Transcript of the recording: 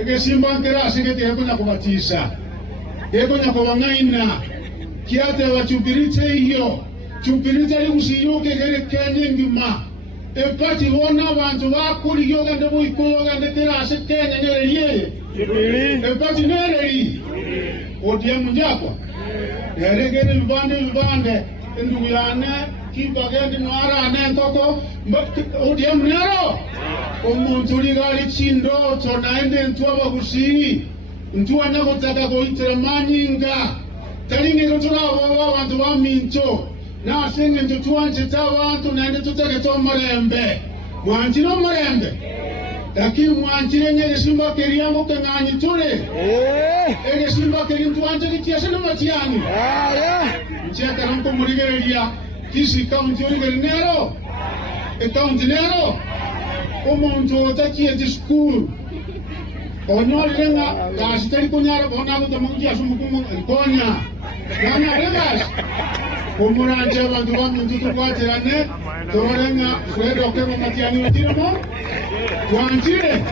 Ege simba nkera sige te ko nakubatisa. Ego nakubangaina. Kiate wa chupirite hiyo. Chupirite usiyuke gere Kenya ngima. Epati wona abantu bakuri yoga ndebo ikoyoga ndetera ase Kenya nereye. Epati nereye. Odia munjako. Neregere vibande ndugu yane kibagende nwara ne nkoko odia munero. Omuntu ligali chindo tonaende ntwaba kusi. Ntwa nakotaka koitira manyinga. Talinge kutula abantu bamincho. Na singe ntutuanje tabantu naende tuteke to marembe. Mwanjiro marembe. Lakini mwanjire nye simba keriamo kenganyi tule. Ege simba kerintuanje kiasi na matiani. Ncheka rampo murigeria kisi kaunti origenero. Kaunti nero. Omuntu otakie di school. Onyolenga gasitari kunyara bona kutamungia sumukumu konya. Nana regas. Umuranje abantu bamundutu kwaterane torenga kwedo kemo matiani utiramo wanjire